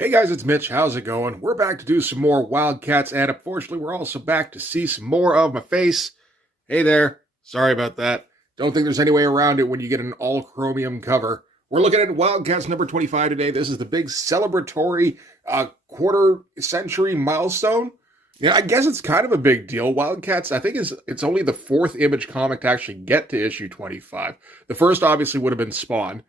Hey guys, it's Mitch. How's it going? We're back to do some more Wildcats, and unfortunately, we're also back to see some more of my face. Hey there. Sorry about that. Don't think there's any way around it when you get an all chromium cover. We're looking at Wildcats number 25 today. This is the big celebratory quarter century milestone. Yeah, I guess it's kind of a big deal. Wildcats, I think, it's only the fourth Image comic to actually get to issue 25. The first obviously would have been Spawn.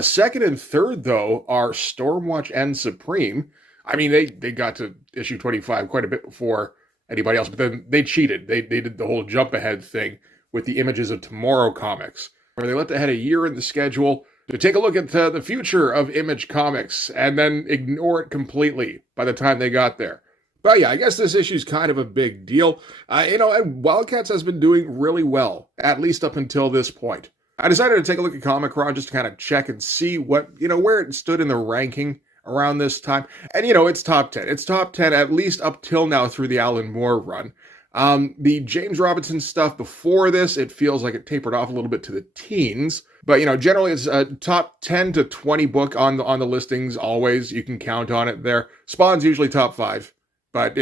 Second and third, though, are Stormwatch and Supreme. I mean, they got to issue 25 quite a bit before anybody else, but then they cheated. They did the whole jump ahead thing with the Images of Tomorrow comics, where they left ahead a year in the schedule to take a look at the future of Image Comics and then ignore it completely by the time they got there. But yeah, I guess this issue is kind of a big deal. And Wildcats has been doing really well, at least up until this point. I decided to take a look at Comic-Con just to kind of check and see where it stood in the ranking around this time. And, it's top 10. It's top 10 at least up till now through the Alan Moore run. The James Robinson stuff before this, it feels like it tapered off a little bit to the teens. But, generally it's a top 10 to 20 book on the listings always. You can count on it there. Spawn's usually top 5. But,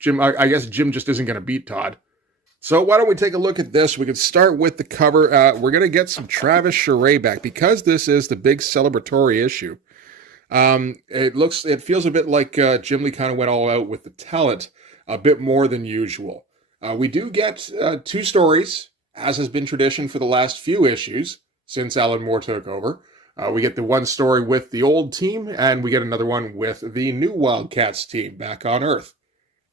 Jim, I guess Jim just isn't going to beat Todd. So why don't we take a look at this? We can start with the cover. We're going to get some Travis Charest back because this is the big celebratory issue. It feels a bit like Jim Lee kind of went all out with the talent a bit more than usual. We do get 2 stories, as has been tradition for the last few issues since Alan Moore took over. We get the one story with the old team, and we get another one with the new Wildcats team back on Earth.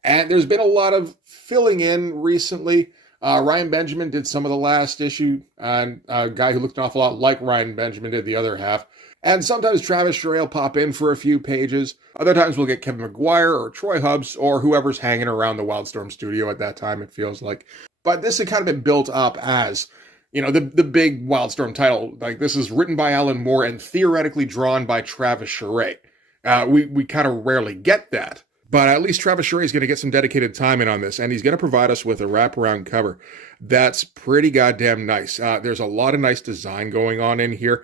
And there's been a lot of filling in recently. Ryan Benjamin did some of the last issue, and a guy who looked an awful lot like Ryan Benjamin did the other half. And sometimes Travis Charest will pop in for a few pages. Other times we'll get Kevin McGuire or Troy Hubbs or whoever's hanging around the Wildstorm studio at that time, it feels like. But this had kind of been built up as, the big Wildstorm title. Like, this is written by Alan Moore and theoretically drawn by Travis Charest. We kind of rarely get that. But at least Travis Charest is going to get some dedicated time in on this, and he's going to provide us with a wraparound cover that's pretty goddamn nice. There's a lot of nice design going on in here.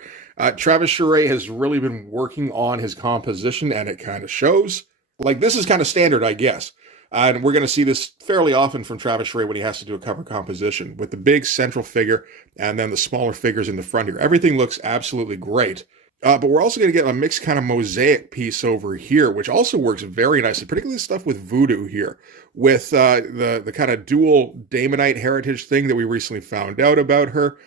Travis Charest has really been working on his composition, and it kind of shows. Like, this is kind of standard, I guess. And we're going to see this fairly often from Travis Charest when he has to do a cover composition, with the big central figure and then the smaller figures in the front here. Everything looks absolutely great. But we're also going to get a mixed kind of mosaic piece over here, which also works very nicely, particularly stuff with Voodoo here, with the kind of dual Damonite heritage thing that we recently found out about her.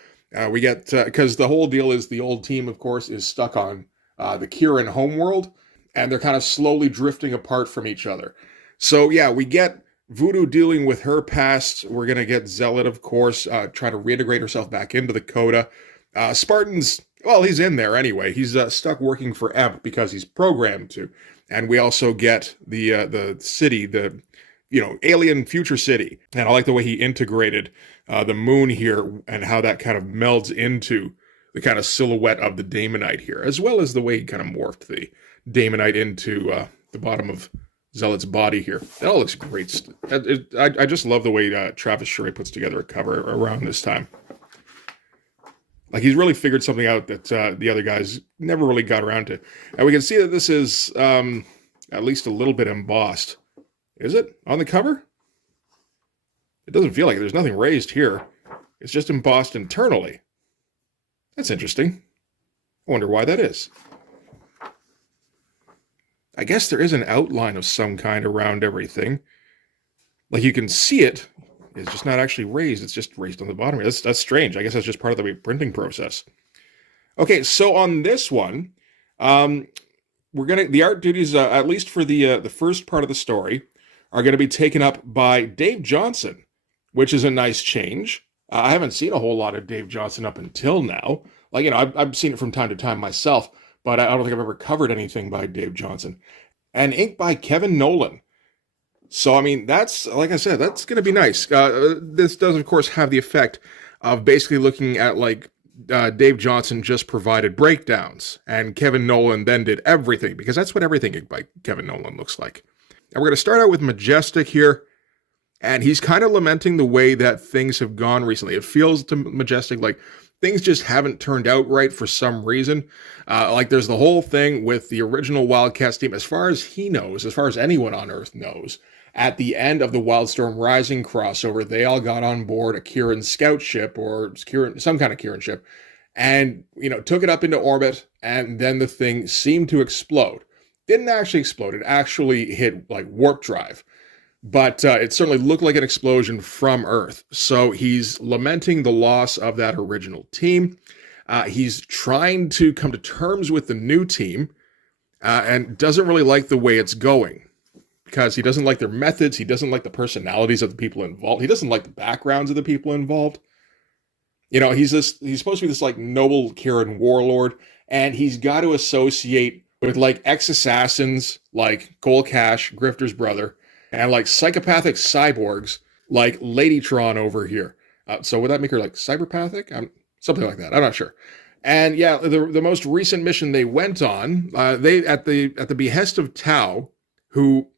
We get, because the whole deal is the old team, of course, is stuck on the Khera homeworld, and they're kind of slowly drifting apart from each other. So yeah, we get Voodoo dealing with her past. We're going to get Zealot, of course, trying to reintegrate herself back into the Coda. Spartan's, well, he's in there anyway. He's stuck working for Emp because he's programmed to. And we also get the city, the alien future city. And I like the way he integrated the moon here and how that kind of melds into the kind of silhouette of the Damonite here, as well as the way he kind of morphed the Damonite into the bottom of Zealot's body here. That all looks great. I just love the way Travis Charest puts together a cover around this time. Like, he's really figured something out that the other guys never really got around to. And we can see that this is at least a little bit embossed. Is it on the cover? It doesn't feel like it. There's nothing raised here. It's just embossed internally. That's interesting. I wonder why that is. I guess there is an outline of some kind around everything. Like, you can see it. It's just not actually raised. It's just raised on the bottom. That's strange. I guess that's just part of the printing process. Okay, so on this one, the art duties, at least for the first part of the story, are going to be taken up by Dave Johnson, which is a nice change. I haven't seen a whole lot of Dave Johnson up until now. Like, I've seen it from time to time myself, but I don't think I've ever covered anything by Dave Johnson. And ink by Kevin Nolan. So, I mean, that's, like I said, that's going to be nice. This does, of course, have the effect of basically looking at, like, Dave Johnson just provided breakdowns, and Kevin Nolan then did everything, because that's what everything by Kevin Nolan looks like. And we're going to start out with Majestic here, and he's kind of lamenting the way that things have gone recently. It feels to Majestic like things just haven't turned out right for some reason. Like there's the whole thing with the original Wildcats team, as far as he knows, as far as anyone on Earth knows, at the end of the Wildstorm Rising crossover, they all got on board a Kieran scout ship or some kind of Kieran ship and, took it up into orbit. And then the thing seemed to explode. Didn't actually explode. It actually hit like warp drive. But it certainly looked like an explosion from Earth. So he's lamenting the loss of that original team. He's trying to come to terms with the new team and doesn't really like the way it's going because he doesn't like their methods. He doesn't like the personalities of the people involved. He doesn't like the backgrounds of the people involved. He's supposed to be this like noble Kieran warlord, and he's got to associate with like ex-assassins like Cole Cash, Grifter's brother, and like psychopathic cyborgs like Lady Tron over here. So would that make her like cyberpathic? Something like that. I'm not sure. And yeah, the most recent mission they went on, they at the behest of Tao, who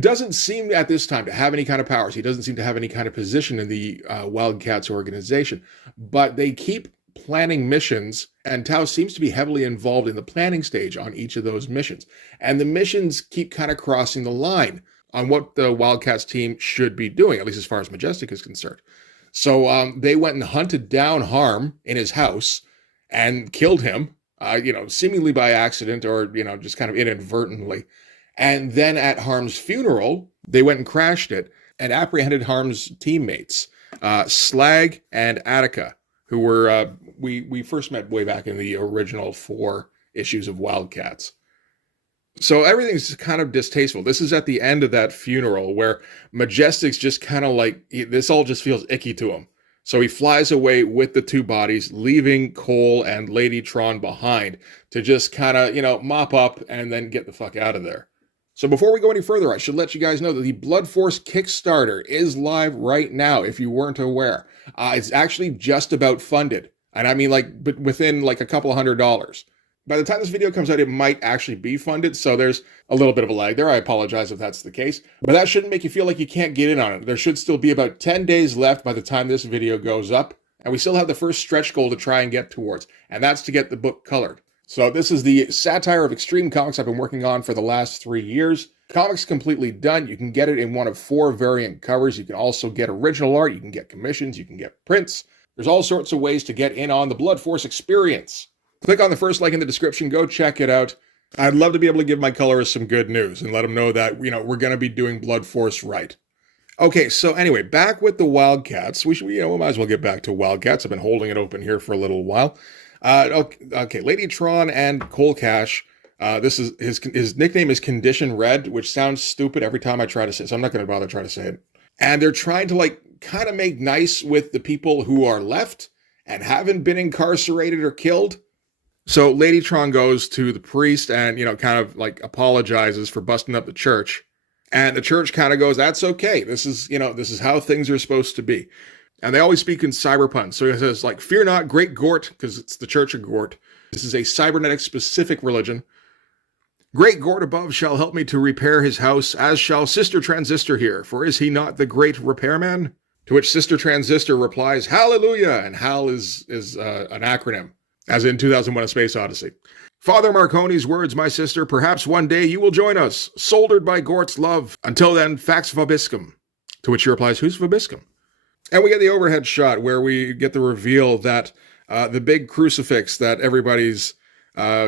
doesn't seem at this time to have any kind of powers. He doesn't seem to have any kind of position in the Wildcats organization, but they keep planning missions, and Tao seems to be heavily involved in the planning stage on each of those missions. And the missions keep kind of crossing the line on what the Wildcats team should be doing, at least as far as Majestic is concerned. So they went and hunted down Harm in his house and killed him, seemingly by accident or, just kind of inadvertently. And then at Harm's funeral, they went and crashed it and apprehended Harm's teammates, Slag and Attica, who were, we first met way back in the original 4 issues of Wildcats. So everything's kind of distasteful. This is at the end of that funeral where Majestic's just kind of like, this all just feels icky to him. So he flies away with the 2 bodies, leaving Cole and Lady Tron behind to just kind of, mop up and then get the fuck out of there. So before we go any further, I should let you guys know that the Blood Force Kickstarter is live right now, if you weren't aware. It's actually just about funded. And I mean, but within like a couple $100. By the time this video comes out, it might actually be funded, so there's a little bit of a lag there. I apologize if that's the case. But that shouldn't make you feel like you can't get in on it. There should still be about 10 days left by the time this video goes up, and we still have the first stretch goal to try and get towards, and that's to get the book colored. So this is the satire of extreme comics I've been working on for the last 3 years. Comics completely done. You can get it in one of 4 variant covers. You can also get original art. You can get commissions. You can get prints. There's all sorts of ways to get in on the Blood Force experience. Click on the first link in the description. Go check it out. I'd love to be able to give my colorists some good news and let them know that, we're going to be doing Blood Force right. Okay, so anyway, back with the Wildcats. We might as well get back to Wildcats. I've been holding it open here for a little while. Okay, Lady Tron and Cole Cash. This is his nickname is Condition Red, which sounds stupid every time I try to say it, so I'm not going to bother trying to say it. And they're trying to kind of make nice with the people who are left and haven't been incarcerated or killed. So Lady Tron goes to the priest and, kind of apologizes for busting up the church. And the church kind of goes, that's okay. This is how things are supposed to be. And they always speak in cyberpunk. So he says, fear not, great Gort, because it's the Church of Gort. This is a cybernetic specific religion. Great Gort above shall help me to repair his house, as shall Sister Transistor here, for is he not the great repairman? To which Sister Transistor replies, Hallelujah, and HAL is an acronym, as in 2001: A Space Odyssey. Father Marconi's words, my sister, perhaps one day you will join us, soldered by Gort's love. Until then, fax vobiscum. To which she replies, who's vobiscum? And we get the overhead shot where we get the reveal that the big crucifix that everybody's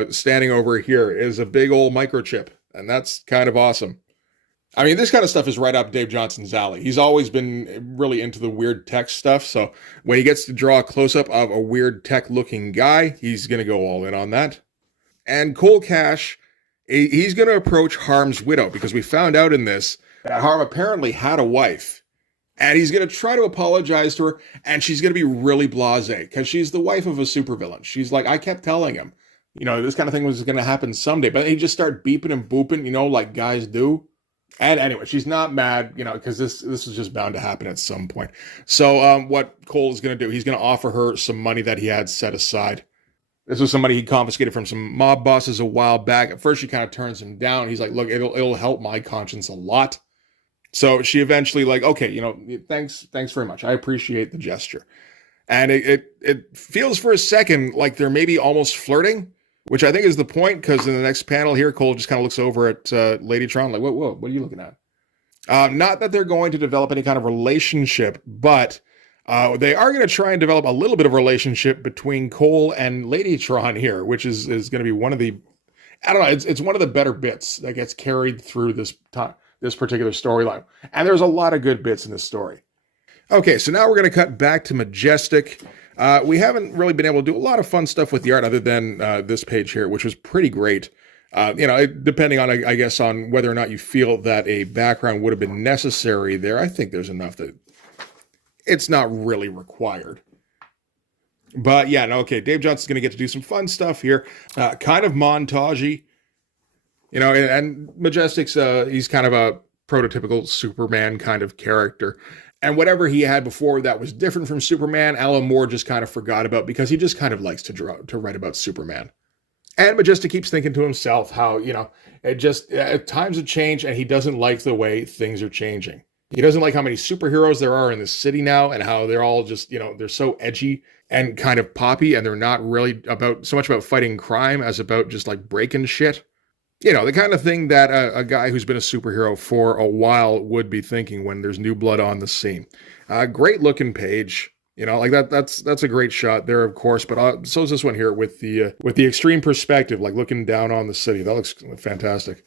standing over here is a big old microchip. And that's kind of awesome. I mean, this kind of stuff is right up Dave Johnson's alley. He's always been really into the weird tech stuff. So when he gets to draw a close-up of a weird tech-looking guy, he's going to go all in on that. And Cole Cash, he's going to approach Harm's widow, because we found out in this that Harm apparently had a wife. And he's going to try to apologize to her, and she's going to be really blasé, because she's the wife of a supervillain. She's like, I kept telling him, this kind of thing was going to happen someday. But he just start beeping and booping, like guys do. And anyway, she's not mad, because this is just bound to happen at some point. So what Cole is going to do, he's going to offer her some money that he had set aside. This was somebody he confiscated from some mob bosses a while back. At first, she kind of turns him down. He's like, look, it'll help my conscience a lot. So she eventually okay, thanks very much. I appreciate the gesture. And it feels for a second like they're maybe almost flirting, which I think is the point, because in the next panel here, Cole just kind of looks over at Lady Tron like, whoa, what are you looking at? Not that they're going to develop any kind of relationship, but they are going to try and develop a little bit of a relationship between Cole and Lady Tron here, which is going to be one of the, I don't know, it's one of the better bits that gets carried through this particular storyline. And there's a lot of good bits in this story. Okay, so now we're going to cut back to Majestic. We haven't really been able to do a lot of fun stuff with the art other than this page here, which was pretty great. Depending on, I guess, on whether or not you feel that a background would have been necessary there, I think there's enough that it's not really required. But yeah, no, okay, Dave Johnson's going to get to do some fun stuff here. Kind of montage-y. And Majestic's, he's kind of a prototypical Superman kind of character. And whatever he had before that was different from Superman, Alan Moore just kind of forgot about because he just kind of likes to write about Superman. And Majestic keeps thinking to himself how, it just, times have changed and he doesn't like the way things are changing. He doesn't like how many superheroes there are in this city now and how they're all just, they're so edgy and kind of poppy and they're not really so much about fighting crime as about just like breaking shit. The kind of thing that a guy who's been a superhero for a while would be thinking when there's new blood on the scene. Great looking page. Like that's a great shot there, of course, but so is this one here with the extreme perspective, like looking down on the city. That looks fantastic.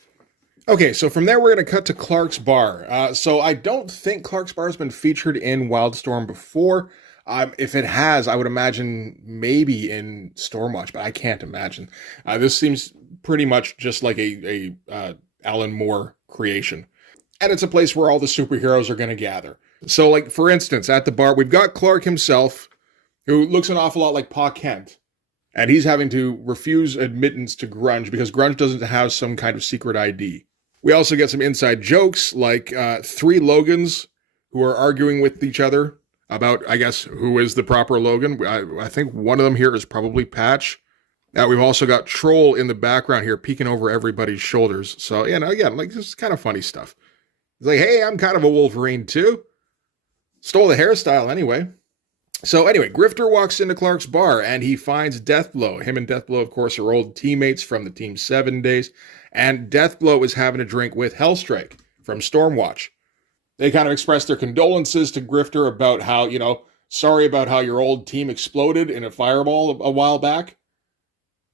Okay, so from there, we're going to cut to Clark's Bar. So I don't think Clark's Bar has been featured in Wildstorm before. If it has, I would imagine maybe in Stormwatch, but I can't imagine. This seems pretty much just like a Alan Moore creation. And it's a place where all the superheroes are going to gather. So, like, for instance, at the bar, we've got Clark himself, who looks an awful lot like Pa Kent. And he's having to refuse admittance to Grunge because Grunge doesn't have some kind of secret ID. We also get some inside jokes, like three Logans who are arguing with each other about, I guess, who is the proper Logan. I think one of them here is probably Patch. Now, we've also got Troll in the background here peeking over everybody's shoulders. So, again, like, this is kind of funny stuff. He's like, hey, I'm kind of a Wolverine, too. Stole the hairstyle anyway. So anyway, Grifter walks into Clark's Bar and he finds Deathblow. Him and Deathblow, of course, are old teammates from the Team 7 days. And Deathblow is having a drink with Hellstrike from Stormwatch. They kind of express their condolences to Grifter about how, sorry about how your old team exploded in a fireball a while back.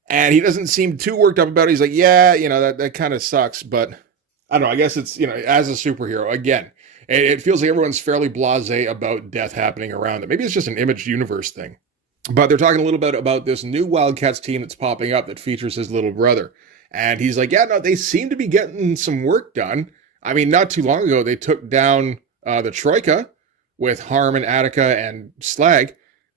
And he doesn't seem too worked up about it. He's like, yeah, that kind of sucks. But I don't know, I guess it's, as a superhero, again, it feels like everyone's fairly blasé about death happening around them. Maybe it's just an Image Universe thing. But they're talking a little bit about this new Wildcats team that's popping up that features his little brother. And he's like, yeah, no, they seem to be getting some work done. I mean, not too long ago, they took down the Troika with Harm and Attica and Slag.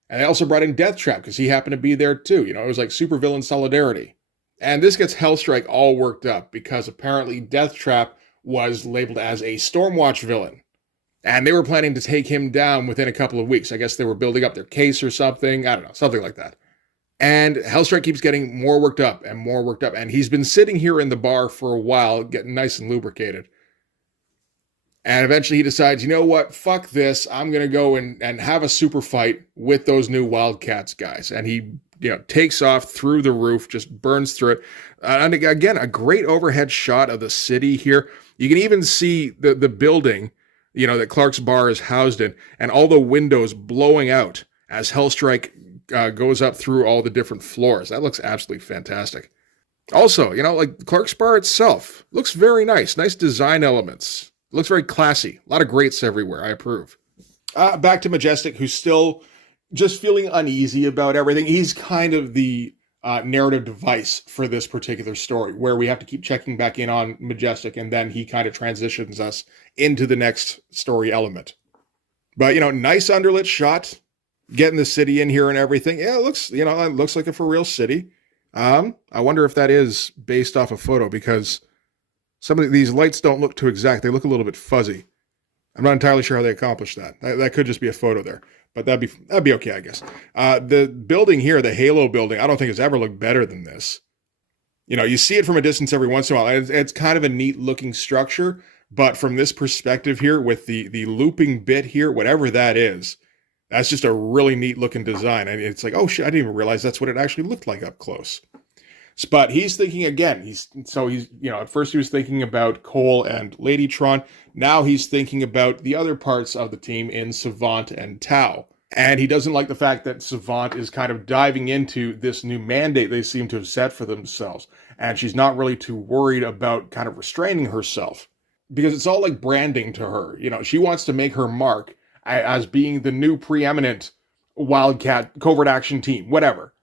And they also brought in Deathtrap because he happened to be there too. It was like supervillain solidarity. And this gets Hellstrike all worked up because apparently Deathtrap was labeled as a Stormwatch villain. And they were planning to take him down within a couple of weeks. I guess they were building up their case or something. I don't know, something like that. And Hellstrike keeps getting more worked up and more worked up. And he's been sitting here in the bar for a while, getting nice and lubricated. And eventually he decides, you know what, fuck this. I'm going to go and have a super fight with those new Wildcats guys. And he, takes off through the roof, just burns through it. And again, a great overhead shot of the city here. You can even see the building, that Clark's Bar is housed in, and all the windows blowing out as Hellstrike goes up through all the different floors. That looks absolutely fantastic. Also, like Clark's Bar itself looks very nice. Nice design elements. Looks very classy. A lot of greats everywhere. I approve. Back to Majestic, who's still just feeling uneasy about everything. He's kind of the narrative device for this particular story, where we have to keep checking back in on Majestic, and then he kind of transitions us into the next story element. But, nice underlit shot, getting the city in here and everything. Yeah, it looks like a for real city. I wonder if that is based off a photo, because some of these lights don't look too exact. They look a little bit fuzzy. I'm not entirely sure how they accomplished that. That could just be a photo there, but that'd be okay, I guess. The building here, the Halo building, I don't think it's ever looked better than this. You see it from a distance every once in a while. It's kind of a neat looking structure, but from this perspective here with the looping bit here, whatever that is, That's just a really neat looking design. And it's like, oh shit, I didn't even realize that's what it actually looked like up close. But he's thinking again. He's at first he was thinking about Cole and Lady Tron. Now he's thinking about the other parts of the team in Savant and Tao. And he doesn't like the fact that Savant is kind of diving into this new mandate they seem to have set for themselves. And she's not really too worried about kind of restraining herself, because it's all like branding to her. She wants to make her mark as being the new preeminent Wildcat covert action team, whatever.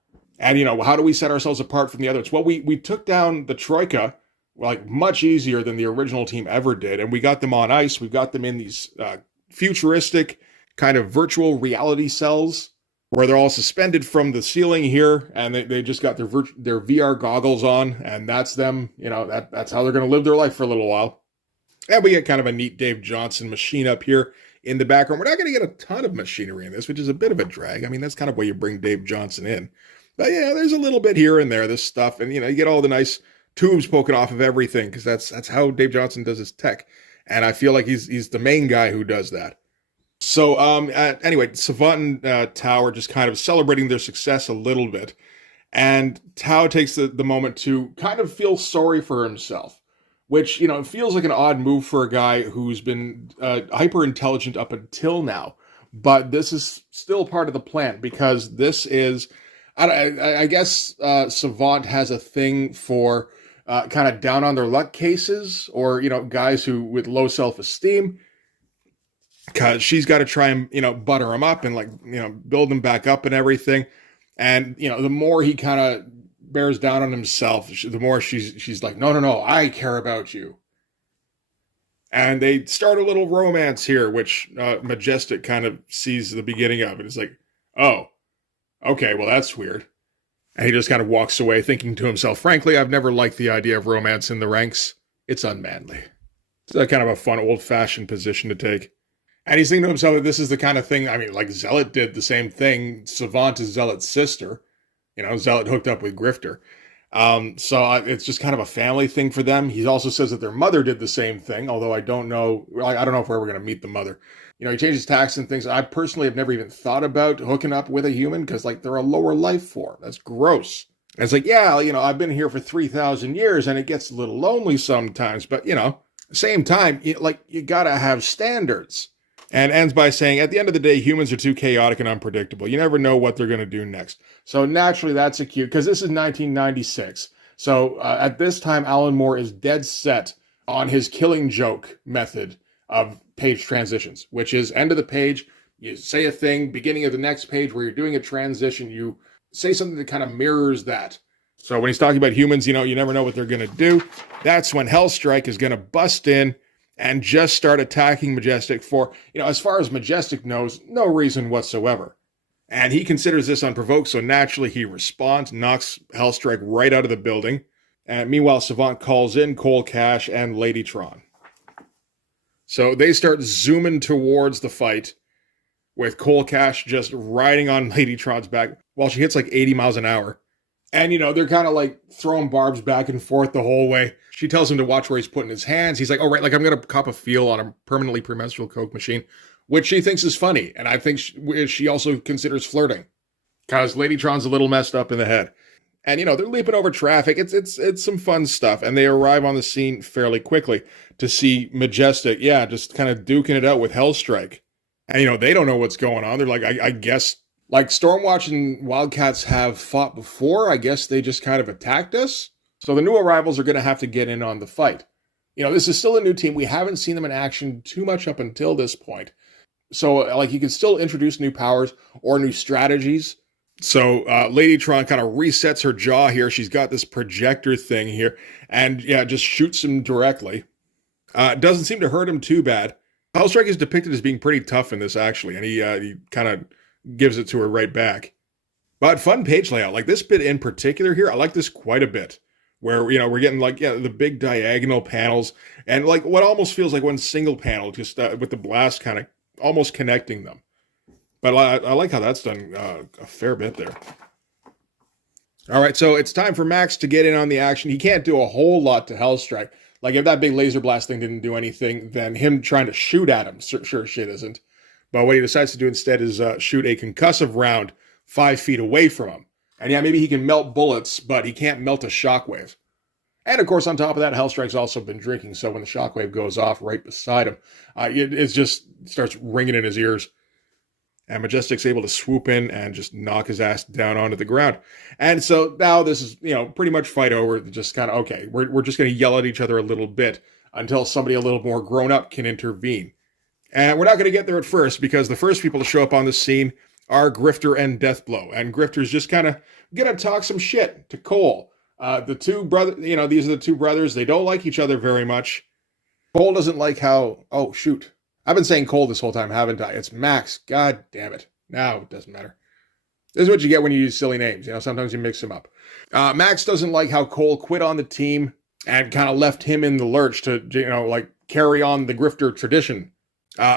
And, how do we set ourselves apart from the others? Well, we took down the Troika, like, much easier than the original team ever did. And we got them on ice. We got them in these futuristic kind of virtual reality cells where they're all suspended from the ceiling here. And they just got their VR goggles on. And that's them. That's how they're going to live their life for a little while. And we get kind of a neat Dave Johnson machine up here in the background. We're not going to get a ton of machinery in this, which is a bit of a drag. I mean, that's kind of why you bring Dave Johnson in. But, there's a little bit here and there, this stuff. And, you get all the nice tubes poking off of everything, because that's how Dave Johnson does his tech. And I feel like he's the main guy who does that. So, anyway, Savant and Tao are just kind of celebrating their success a little bit. And Tao takes the moment to kind of feel sorry for himself, which, feels like an odd move for a guy who's been hyper-intelligent up until now. But this is still part of the plan, because this is... I guess Savant has a thing for kind of down on their luck cases, or, guys who with low self-esteem, because she's got to try and, butter them up and build them back up and everything. And, the more he kind of bears down on himself, the more she's like, no, I care about you. And they start a little romance here, which Majestic kind of sees the beginning of. And it's like, oh, okay, well, that's weird. And he just kind of walks away thinking to himself, frankly, I've never liked the idea of romance in the ranks. It's unmanly. It's kind of a fun, old-fashioned position to take. And he's thinking to himself that this is the kind of thing, like Zealot did the same thing. Savant is Zealot's sister. Zealot hooked up with Grifter. So it's just kind of a family thing for them. He also says that their mother did the same thing, although I don't know if we're ever going to meet the mother. He changes tax and things. I personally have never even thought about hooking up with a human, because, they're a lower life form. That's gross. And it's like, yeah, I've been here for 3,000 years, and it gets a little lonely sometimes. But, same time, you got to have standards. And ends by saying, at the end of the day, humans are too chaotic and unpredictable. You never know what they're going to do next. So naturally, that's a cue, because this is 1996. So at this time, Alan Moore is dead set on his killing joke method of page transitions, which is end of the page, you say a thing, beginning of the next page where you're doing a transition, you say something that kind of mirrors that. So when he's talking about humans, you never know what they're going to do. That's when Hellstrike is going to bust in and just start attacking Majestic for, as far as Majestic knows, no reason whatsoever. And he considers this unprovoked, so naturally he responds, knocks Hellstrike right out of the building. And meanwhile, Savant calls in Cole Cash and Lady Tron. So they start zooming towards the fight, with Cole Cash just riding on Lady Tron's back while she hits 80 miles an hour. And, they're kind of throwing barbs back and forth the whole way. She tells him to watch where he's putting his hands. He's like, oh, right, I'm going to cop a feel on a permanently premenstrual Coke machine, which she thinks is funny. And I think she also considers flirting, because Lady Tron's a little messed up in the head. And, they're leaping over traffic. It's some fun stuff. And they arrive on the scene fairly quickly to see Majestic, just kind of duking it out with Hellstrike. And, they don't know what's going on. They're like, I guess, Stormwatch and Wildcats have fought before. I guess they just kind of attacked us. So the new arrivals are going to have to get in on the fight. This is still a new team. We haven't seen them in action too much up until this point. So, you can still introduce new powers or new strategies. So Lady Tron kind of resets her jaw here. She's got this projector thing here, and just shoots him directly. Doesn't seem to hurt him too bad. Hellstrike is depicted as being pretty tough in this, actually, and he kind of gives it to her right back. But fun page layout. This bit in particular here, I like this quite a bit. Where, we're getting the big diagonal panels, and what almost feels like one single panel, just with the blast kind of almost connecting them. But I like how that's done a fair bit there. All right, so it's time for Max to get in on the action. He can't do a whole lot to Hellstrike. If that big laser blast thing didn't do anything, then him trying to shoot at him sure shit isn't. But what he decides to do instead is shoot a concussive round 5 feet away from him. And yeah, maybe he can melt bullets, but he can't melt a shockwave. And of course, on top of that, Hellstrike's also been drinking, so when the shockwave goes off right beside him, it just starts ringing in his ears. And Majestic's able to swoop in and just knock his ass down onto the ground. And so now this is, pretty much fight over. Just kind of, okay, we're just going to yell at each other a little bit until somebody a little more grown up can intervene. And we're not going to get there at first, because the first people to show up on the scene are Grifter and Deathblow. And Grifter's just kind of going to talk some shit to Cole. The two brothers, these are the two brothers. They don't like each other very much. Cole doesn't like how, oh, shoot. I've been saying Cole this whole time, haven't I? It's Max. God damn it. Now it doesn't matter. This is what you get when you use silly names. Sometimes you mix them up. Max doesn't like how Cole quit on the team and kind of left him in the lurch to, carry on the Grifter tradition.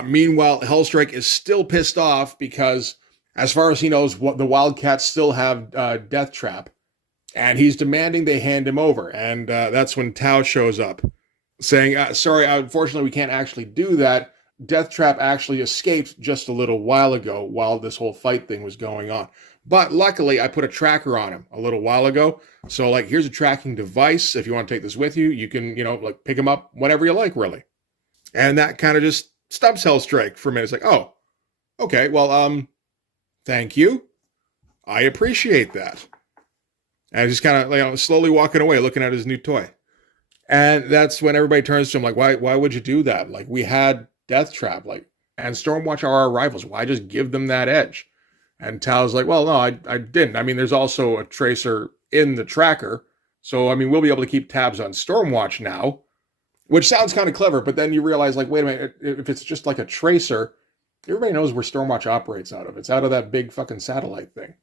Meanwhile, Hellstrike is still pissed off because, as far as he knows, the Wildcats still have Death Trap. And he's demanding they hand him over. And that's when Tao shows up, saying, sorry, unfortunately, we can't actually do that. Death Trap actually escaped just a little while ago while this whole fight thing was going on. But luckily, I put a tracker on him a little while ago. So, here's a tracking device. If you want to take this with you, you can, pick him up whenever you like, really. And that kind of just stumps Hellstrike for a minute. It's like, oh, okay, well, thank you. I appreciate that. And just kind of, slowly walking away, looking at his new toy. And that's when everybody turns to him, why would you do that? We had Death Trap, and Stormwatch are our rivals. Why just give them that edge? And Tao's like, well, no, I didn't. I mean, there's also a tracer in the tracker. So, we'll be able to keep tabs on Stormwatch now, which sounds kind of clever. But then you realize, wait a minute, if it's just like a tracer, everybody knows where Stormwatch operates out of. It's out of that big fucking satellite thing.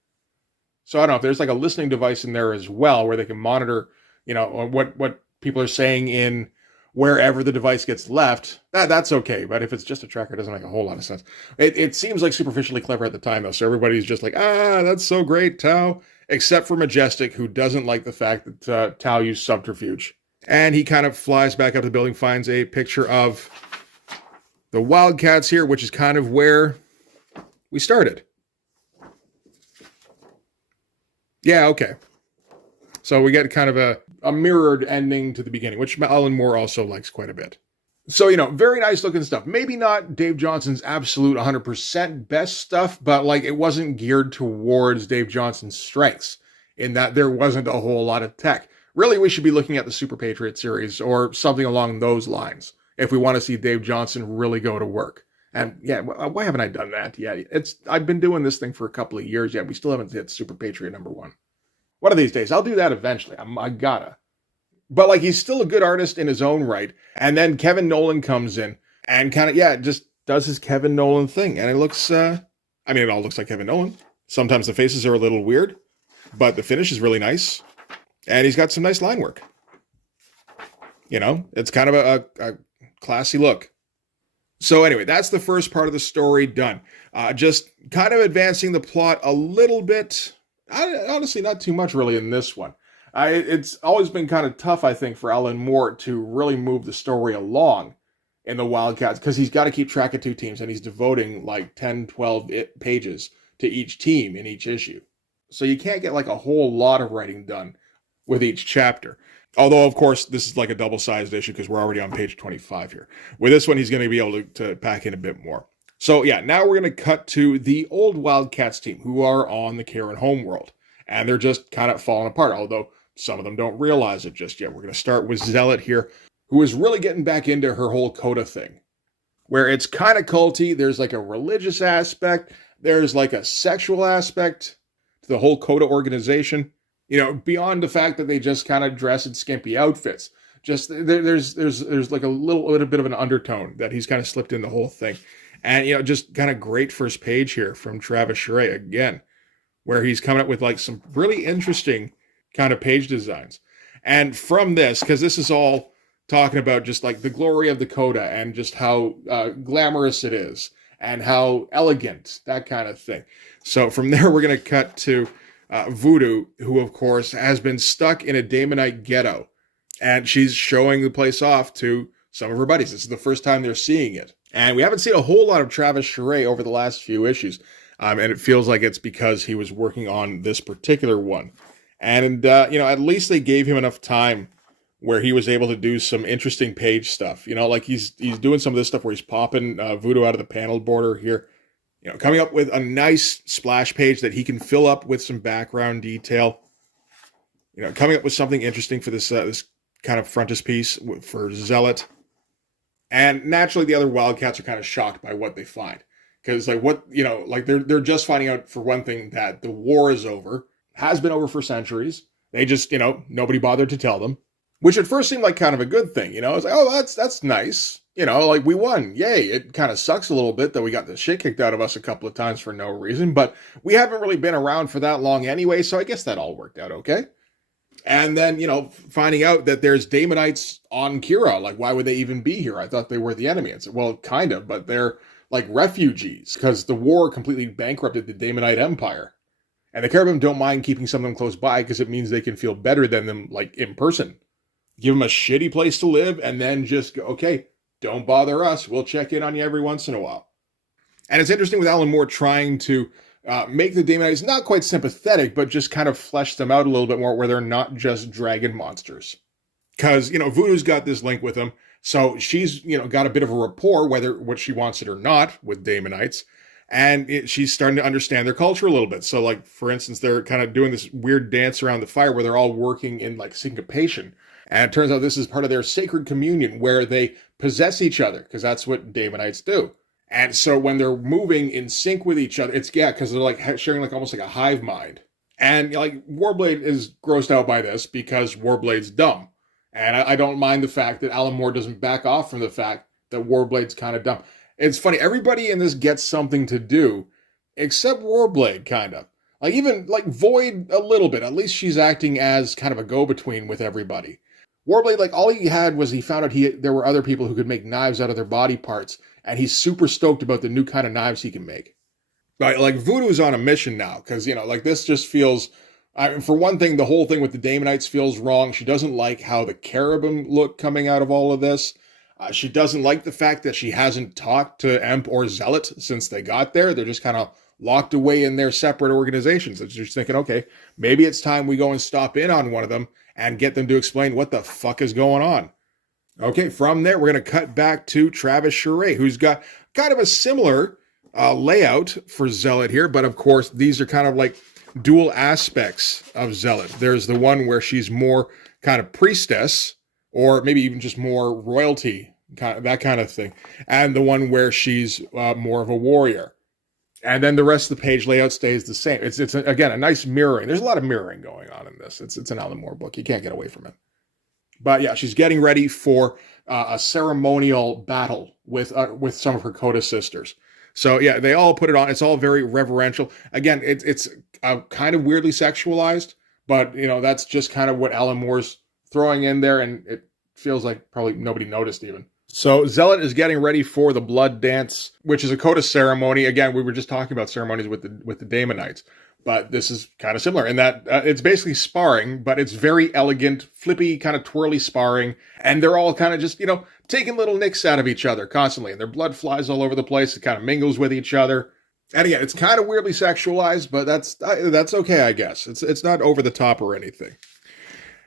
So I don't know if there's a listening device in there as well where they can monitor, what people are saying in wherever the device gets left. That's okay. But if it's just a tracker, it doesn't make a whole lot of sense. It seems superficially clever at the time, though. So everybody's just that's so great, Tao. Except for Majestic, who doesn't like the fact that Tao used subterfuge. And he kind of flies back up to the building, finds a picture of the Wildcats here, which is kind of where we started. Yeah, okay. So we get kind of a mirrored ending to the beginning, which Alan Moore also likes quite a bit. So, very nice looking stuff. Maybe not Dave Johnson's absolute 100% best stuff, but it wasn't geared towards Dave Johnson's strengths in that there wasn't a whole lot of tech. Really, we should be looking at the Super Patriot series or something along those lines if we want to see Dave Johnson really go to work. And yeah, why haven't I done that yet? I've been doing this thing for a couple of years yet. We still haven't hit Super Patriot #1. One of these days, I'll do that eventually. I gotta. But he's still a good artist in his own right. And then Kevin Nolan comes in and kind of, just does his Kevin Nolan thing. And it looks, it all looks like Kevin Nolan. Sometimes the faces are a little weird, but the finish is really nice. And he's got some nice line work. It's kind of a classy look. So anyway, that's the first part of the story done. Just kind of advancing the plot a little bit. Honestly, not too much really in this one. It's always been kind of tough, I think, for Alan Moore to really move the story along in the Wildcats because he's got to keep track of two teams and he's devoting 10, 12 pages to each team in each issue. So you can't get a whole lot of writing done with each chapter. Although, of course, this is a double-sized issue because we're already on page 25 here. With this one, he's going to be able to pack in a bit more. So, yeah, now we're going to cut to the old Wildcats team who are on the Khera homeworld. And they're just kind of falling apart, although some of them don't realize it just yet. We're going to start with Zealot here, who is really getting back into her whole coda thing, where it's kind of culty. There's a religious aspect. There's a sexual aspect to the whole coda organization. Beyond the fact that they just kind of dress in skimpy outfits. Just there's a little bit of an undertone that he's kind of slipped in the whole thing. And, just kind of great first page here from Travis Charest again, where he's coming up with some really interesting kind of page designs. And from this, because this is all talking about just the glory of the coda and just how glamorous it is and how elegant, that kind of thing. So from there, we're going to cut to Voodoo, who, of course, has been stuck in a Damonite ghetto. And she's showing the place off to some of her buddies. This is the first time they're seeing it. And we haven't seen a whole lot of Charest Johnson over the last few issues. And it feels like it's because he was working on this particular one. And, at least they gave him enough time where he was able to do some interesting page stuff. Like he's doing some of this stuff where he's popping Voodoo out of the panel border here. Coming up with a nice splash page that he can fill up with some background detail. Coming up with something interesting for this kind of frontispiece for Zealot. And naturally, the other Wildcats are kind of shocked by what they find. Because, they're just finding out, for one thing, that the war is over. Has been over for centuries. They just, nobody bothered to tell them. Which at first seemed like kind of a good thing, It's like, oh, that's nice. We won. Yay. It kind of sucks a little bit that we got the shit kicked out of us a couple of times for no reason. But we haven't really been around for that long anyway, so I guess that all worked out okay. And then, finding out that there's Daemonites on Khera. Why would they even be here? I thought they were the enemy. It's, well, kind of, but they're refugees because the war completely bankrupted the Daemonite Empire. And the Cherubim don't mind keeping some of them close by because it means they can feel better than them, in person. Give them a shitty place to live and then just go, okay, don't bother us. We'll check in on you every once in a while. And it's interesting with Alan Moore trying to make the Daemonites not quite sympathetic, but just kind of flesh them out a little bit more where they're not just dragon monsters. Because, Voodoo's got this link with them. So she's, got a bit of a rapport, whether what she wants it or not, with Daemonites. And she's starting to understand their culture a little bit. So, for instance, they're kind of doing this weird dance around the fire where they're all working in, syncopation. And it turns out this is part of their sacred communion where they possess each other, because that's what Daemonites do. And so when they're moving in sync with each other, it's, because they're sharing almost like a hive mind. And Warblade is grossed out by this because Warblade's dumb. And I don't mind the fact that Alan Moore doesn't back off from the fact that Warblade's kind of dumb. It's funny, everybody in this gets something to do, except Warblade, kind of. Even Void a little bit. At least she's acting as kind of a go-between with everybody. Warblade, all he had was he found out there were other people who could make knives out of their body parts. And he's super stoked about the new kind of knives he can make. But, Voodoo's on a mission now, because, this just feels... for one thing, the whole thing with the Daemonites feels wrong. She doesn't like how the Cherubim look coming out of all of this. She doesn't like the fact that she hasn't talked to Emp or Zealot since they got there. They're just kind of locked away in their separate organizations. And she's thinking, okay, maybe it's time we go and stop in on one of them and get them to explain what the fuck is going on. Okay, from there, we're going to cut back to Charest Johnson, who's got kind of a similar layout for Zealot here, but of course, these are kind of dual aspects of Zealot. There's the one where she's more kind of priestess, or maybe even just more royalty, that kind of thing, and the one where she's more of a warrior. And then the rest of the page layout stays the same. It's again, a nice mirroring. There's a lot of mirroring going on in this. It's an Alan Moore book. You can't get away from it. But yeah, she's getting ready for a ceremonial battle with some of her Coda sisters. So yeah, they all put it on. It's all very reverential. Again, it's kind of weirdly sexualized, but that's just kind of what Alan Moore's throwing in there, and it feels like probably nobody noticed even. So Zealot is getting ready for the blood dance, which is a Coda ceremony. Again, we were just talking about ceremonies with the Daemonites. But this is kind of similar in that it's basically sparring, but it's very elegant, flippy, kind of twirly sparring. And they're all kind of just, taking little nicks out of each other constantly. And their blood flies all over the place. It kind of mingles with each other. And again, it's kind of weirdly sexualized, but that's okay, I guess. It's not over the top or anything.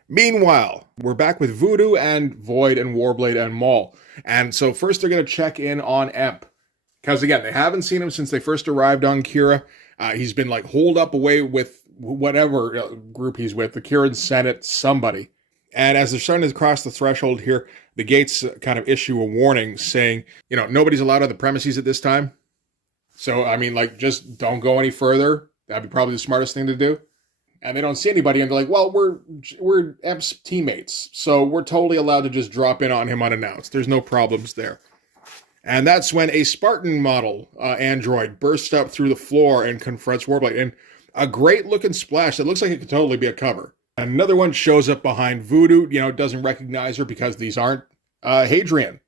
Meanwhile, we're back with Voodoo and Void and Warblade and Maul. And so first they're going to check in on Emp. Because again, they haven't seen him since they first arrived on Khera. He's been holed up away with whatever group he's with, the Kieran Senate, somebody. And as they're starting to cross the threshold here, the gates kind of issue a warning saying, nobody's allowed on the premises at this time. So, just don't go any further. That'd be probably the smartest thing to do. And they don't see anybody, and they're like, well, we're Emp's teammates, so we're totally allowed to just drop in on him unannounced. There's no problems there. And that's when a Spartan model android bursts up through the floor and confronts Warblade in a great-looking splash that looks like it could totally be a cover. Another one shows up behind Voodoo, doesn't recognize her because these aren't Hadrian.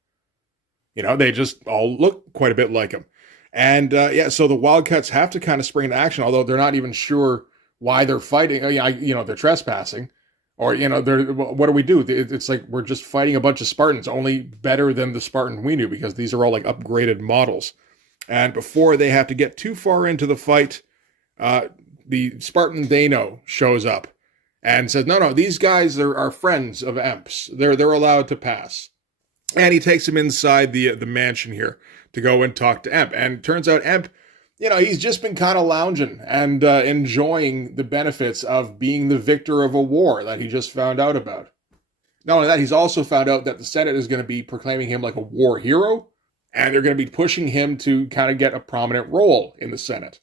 They just all look quite a bit like him. And, so the Wildcats have to kind of spring into action, although they're not even sure why they're fighting. They're trespassing. Or, what do we do? It's like we're just fighting a bunch of Spartans, only better than the Spartan we knew, because these are all like upgraded models. And before they have to get too far into the fight, the Spartan they know shows up and says, no, these guys are friends of Emp's. They're allowed to pass. And he takes him inside the mansion here to go and talk to Emp. And turns out Emp, he's just been kind of lounging and enjoying the benefits of being the victor of a war that he just found out about. Not only that, he's also found out that the Senate is going to be proclaiming him like a war hero, and they're going to be pushing him to kind of get a prominent role in the Senate.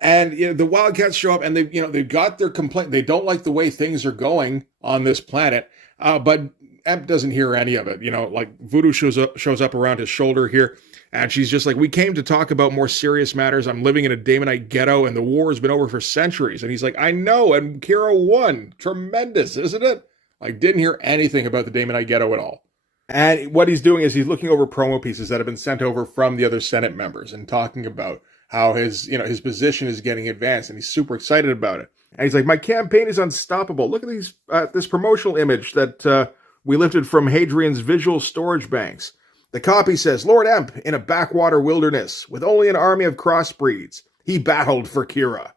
And the Wildcats show up, and they've got their complaint. They don't like the way things are going on this planet, but Emp doesn't hear any of it. Like Voodoo shows up around his shoulder here, and she's just like, we came to talk about more serious matters. I'm living in a Daemonite ghetto, and the war has been over for centuries. And he's like, I know, and Khera won. Tremendous, isn't it? Like, didn't hear anything about the Daemonite ghetto at all. And what he's doing is he's looking over promo pieces that have been sent over from the other Senate members and talking about how his position is getting advanced, and he's super excited about it. And he's like, my campaign is unstoppable. Look at this promotional image that we lifted from Hadrian's visual storage banks. The copy says, Lord Emp, in a backwater wilderness, with only an army of crossbreeds, he battled for Khera.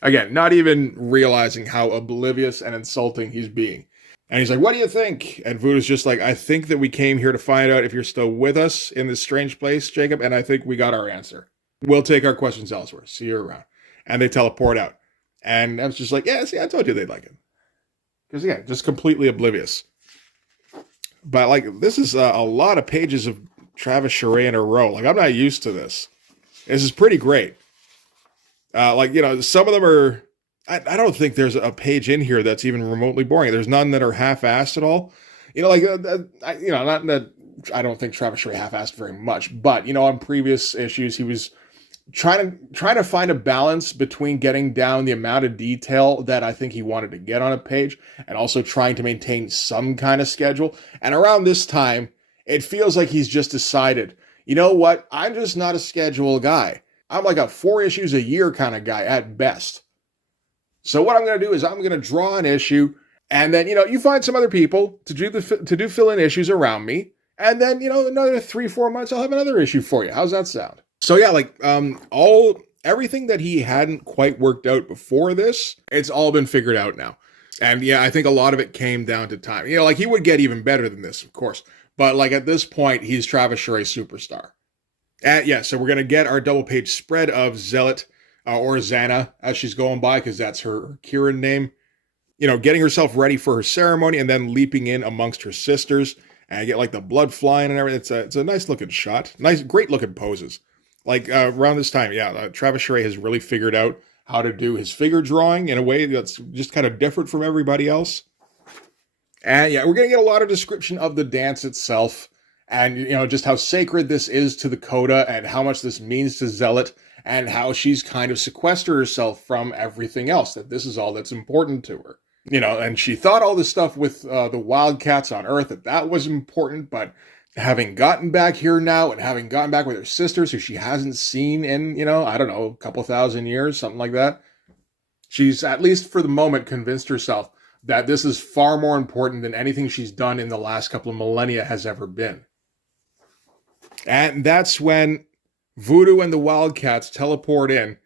Again, not even realizing how oblivious and insulting he's being. And he's like, what do you think? And Voodoo's just like, I think that we came here to find out if you're still with us in this strange place, Jacob, and I think we got our answer. We'll take our questions elsewhere. See you around. And they teleport out. And Emp's just like, yeah, see, I told you they'd like him. Because, yeah, just completely oblivious. But, like, this is a lot of pages of Travis Charest in a row. Like, I'm not used to this. This is pretty great. Some of them are... I don't think there's a page in here that's even remotely boring. There's none that are half-assed at all. Not that I don't think Travis Charest half-assed very much. But, on previous issues, he was trying to find a balance between getting down the amount of detail that I think he wanted to get on a page and also trying to maintain some kind of schedule. And around this time, it feels like he's just decided, you know what? I'm just not a schedule guy. I'm like a 4 issues a year kind of guy at best. So what I'm going to do is I'm going to draw an issue, and then, you find some other people to do fill-in issues around me. And then, another 3-4 months, I'll have another issue for you. How's that sound? So yeah, everything that he hadn't quite worked out before this, it's all been figured out now. And yeah, I think a lot of it came down to time. He would get even better than this, of course. But at this point, he's Travis Charest superstar. And yeah, so we're going to get our double page spread of Zealot, or Xana, as she's going by, because that's her Kieran name. Getting herself ready for her ceremony and then leaping in amongst her sisters. And I get the blood flying and everything. It's a nice looking shot. Great looking poses. Around this time, Travis Charest has really figured out how to do his figure drawing in a way that's just kind of different from everybody else. And yeah, we're going to get a lot of description of the dance itself and, just how sacred this is to the Coda and how much this means to Zealot and how she's kind of sequestered herself from everything else, that this is all that's important to her. And she thought all this stuff with the Wildcats on Earth, that was important, but having gotten back here now and having gotten back with her sisters who she hasn't seen in, a couple thousand years, something like that, she's, at least for the moment, convinced herself that this is far more important than anything she's done in the last couple of millennia has ever been. And that's when Voodoo and the Wildcats teleport in.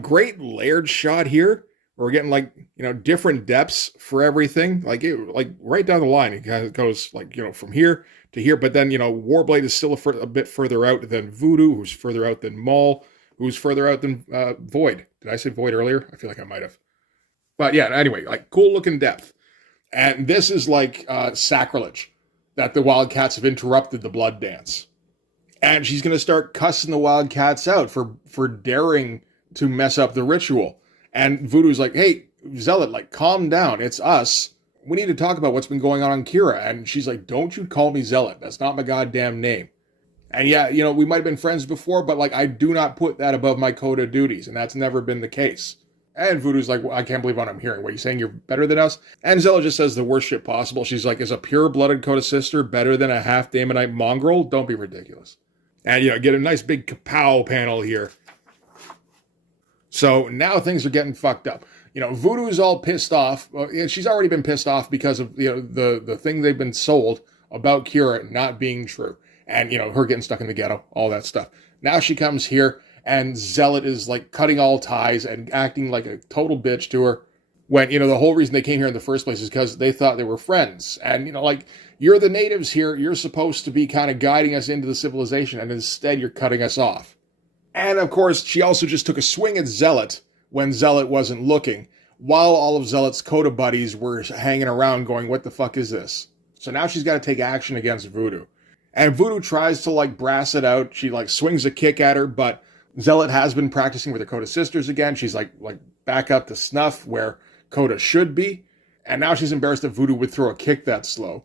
Great layered shot here. We're getting different depths for everything. Right down the line, it kind of goes from here to here. But then, Warblade is still a bit further out than Voodoo, who's further out than Maul, who's further out than Void. Did I say Void earlier? I feel like I might have. But yeah, anyway, cool looking depth. And this is sacrilege that the Wildcats have interrupted the blood dance. And she's going to start cussing the Wildcats out for daring to mess up the ritual. And Voodoo's like, hey, Zealot, calm down. It's us. We need to talk about what's been going on Khera. And she's like, don't you call me Zealot. That's not my goddamn name. And yeah, we might have been friends before, but I do not put that above my Coda duties. And that's never been the case. And Voodoo's like, well, I can't believe what I'm hearing. What, are you saying you're better than us? And Zealot just says the worst shit possible. She's like, is a pure-blooded Coda sister better than a half-Daemonite mongrel? Don't be ridiculous. And, get a nice big kapow panel here. So now things are getting fucked up. Voodoo's all pissed off. She's already been pissed off because of, the thing they've been sold about Khera not being true. And, her getting stuck in the ghetto, all that stuff. Now she comes here, and Zealot is, like, cutting all ties and acting like a total bitch to her. When, the whole reason they came here in the first place is because they thought they were friends. And, you're the natives here. You're supposed to be kind of guiding us into the civilization, and instead you're cutting us off. And, of course, she also just took a swing at Zealot when Zealot wasn't looking, while all of Zealot's Coda buddies were hanging around going, what the fuck is this? So now she's got to take action against Voodoo. And Voodoo tries to, like, brass it out. She, like, swings a kick at her, but Zealot has been practicing with her Coda sisters again. She's, like back up to snuff where Coda should be. And now she's embarrassed that Voodoo would throw a kick that slow.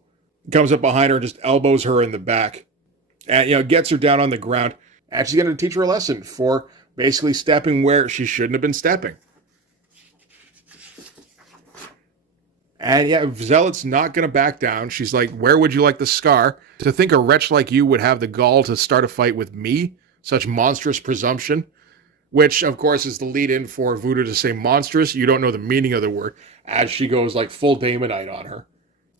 Comes up behind her and just elbows her in the back. And, gets her down on the ground. And she's going to teach her a lesson for basically stepping where she shouldn't have been stepping. And Zealot's not going to back down. She's like, where would you like the scar? To think a wretch like you would have the gall to start a fight with me? Such monstrous presumption. Which, of course, is the lead-in for Voodoo to say monstrous. You don't know the meaning of the word. As she goes, like, full Damonite on her.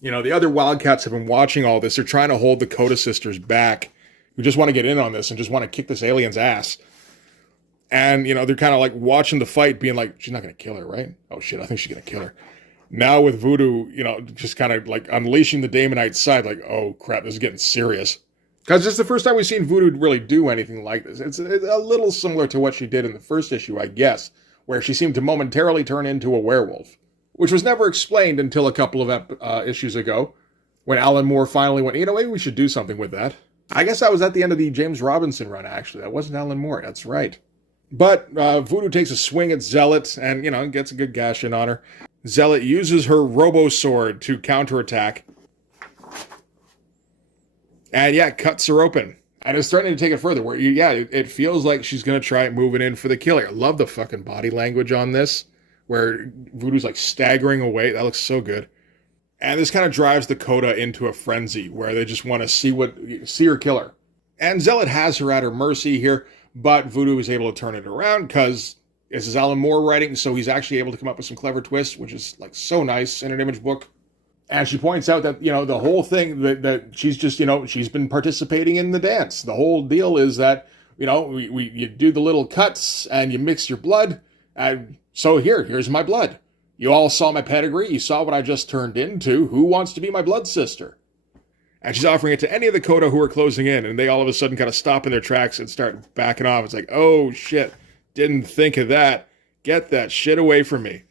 The other Wildcats have been watching all this. They're trying to hold the Coda sisters back. Who just want to get in on this and just want to kick this alien's ass. And, they're kind of, like, watching the fight, being like, she's not going to kill her, right? Oh, shit, I think she's going to kill her. Now with Voodoo, just kind of like unleashing the Damonite side, like, oh crap, this is getting serious. Because it's the first time we've seen Voodoo really do anything like this. It's a little similar to what she did in the first issue, I guess, where she seemed to momentarily turn into a werewolf. Which was never explained until a couple of issues ago, when Alan Moore finally went, maybe we should do something with that. I guess that was at the end of the James Robinson run, actually. That wasn't Alan Moore, that's right. But Voodoo takes a swing at Zealot and, gets a good gash in on her. Zealot uses her robo-sword to counterattack. And cuts her open. And is threatening to take it further. Where it feels like she's going to try moving in for the kill here. I love the fucking body language on this. Where Voodoo's like staggering away. That looks so good. And this kind of drives the Coda into a frenzy. Where they just want to see her kill her. And Zealot has her at her mercy here. But Voodoo is able to turn it around because this is Alan Moore writing, so he's actually able to come up with some clever twists, which is like so nice in an Image book. And she points out that, the whole thing that she's just, she's been participating in the dance. The whole deal is that, you do the little cuts and you mix your blood. And so here's my blood. You all saw my pedigree. You saw what I just turned into. Who wants to be my blood sister? And she's offering it to any of the Coda who are closing in. And they all of a sudden kind of stop in their tracks and start backing off. It's like, oh shit. Didn't think of that. Get that shit away from me.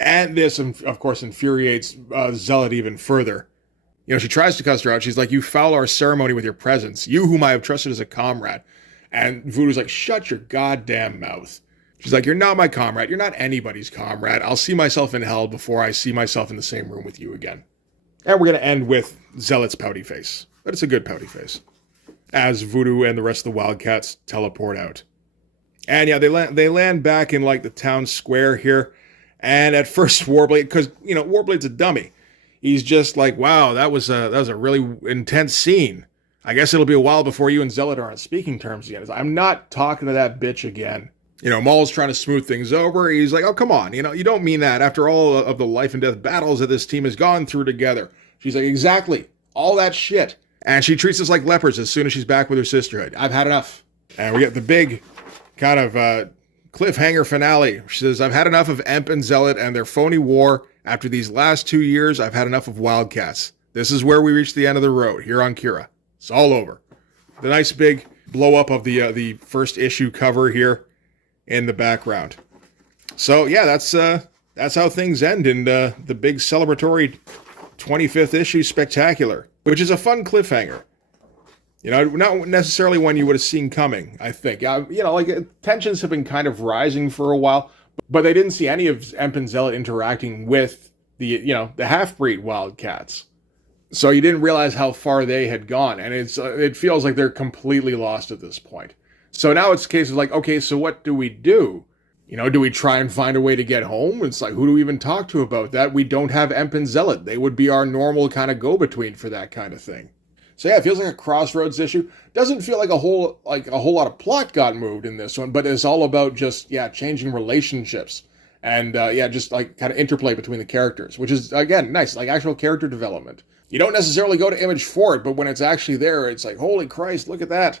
And this, of course, infuriates Zealot even further. She tries to cuss her out. She's like, you foul our ceremony with your presence. You whom I have trusted as a comrade. And Voodoo's like, shut your goddamn mouth. She's like, you're not my comrade. You're not anybody's comrade. I'll see myself in hell before I see myself in the same room with you again. And we're going to end with Zealot's pouty face. But it's a good pouty face. As Voodoo and the rest of the Wildcats teleport out. And they land back in like the town square here. And at first Warblade, because Warblade's a dummy. He's just like, wow, that was a really intense scene. I guess it'll be a while before you and Zealot are on speaking terms again. I'm not talking to that bitch again. Maul's trying to smooth things over. He's like, oh, come on. You don't mean that after all of the life and death battles that this team has gone through together. She's like, exactly. All that shit. And she treats us like lepers as soon as she's back with her sisterhood. I've had enough. And we get the big kind of cliffhanger finale. She says, I've had enough of Emp and Zealot and their phony war. After these last 2 years, I've had enough of Wildcats. This is where we reach the end of the road, here on Khera. It's all over. The nice big blow up of the first issue cover here in the background. So yeah, that's how things end in the big celebratory 25th issue spectacular, which is a fun cliffhanger. Not necessarily one you would have seen coming, I think. Tensions have been kind of rising for a while, but they didn't see any of Emp and Zealot interacting with the half-breed Wildcats. So you didn't realize how far they had gone, and it feels like they're completely lost at this point. So now it's a case of like, okay, so what do we do? Do we try and find a way to get home? It's like, who do we even talk to about that? We don't have Emp and Zealot. They would be our normal kind of go-between for that kind of thing. So yeah, it feels like a crossroads issue. Doesn't feel like a whole lot of plot got moved in this one, but it's all about just changing relationships and just like kind of interplay between the characters, which is again nice, like actual character development. You don't necessarily go to Image for it, but when it's actually there, it's like, holy Christ, look at that.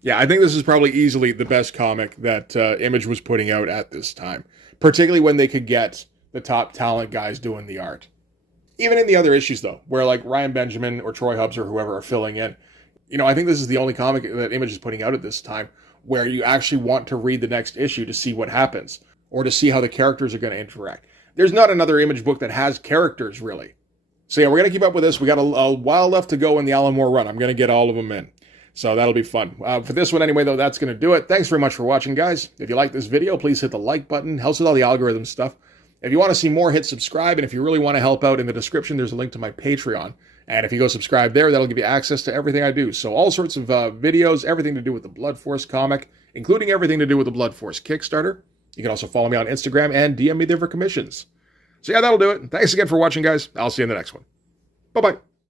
Yeah, I think this is probably easily the best comic that Image was putting out at this time, particularly when they could get the top talent guys doing the art. Even in the other issues, though, where like Ryan Benjamin or Troy Hubbs or whoever are filling in, I think this is the only comic that Image is putting out at this time where you actually want to read the next issue to see what happens or to see how the characters are going to interact. There's not another Image book that has characters, really. So yeah, we're going to keep up with this. We got a while left to go in the Alan Moore run. I'm going to get all of them in. So that'll be fun. For this one anyway, though, that's going to do it. Thanks very much for watching, guys. If you like this video, please hit the like button. Helps with all the algorithm stuff. If you want to see more, hit subscribe. And if you really want to help out, in the description, there's a link to my Patreon. And if you go subscribe there, that'll give you access to everything I do. So all sorts of videos, everything to do with the Blood Force comic, including everything to do with the Blood Force Kickstarter. You can also follow me on Instagram and DM me there for commissions. So yeah, that'll do it. Thanks again for watching, guys. I'll see you in the next one. Bye-bye.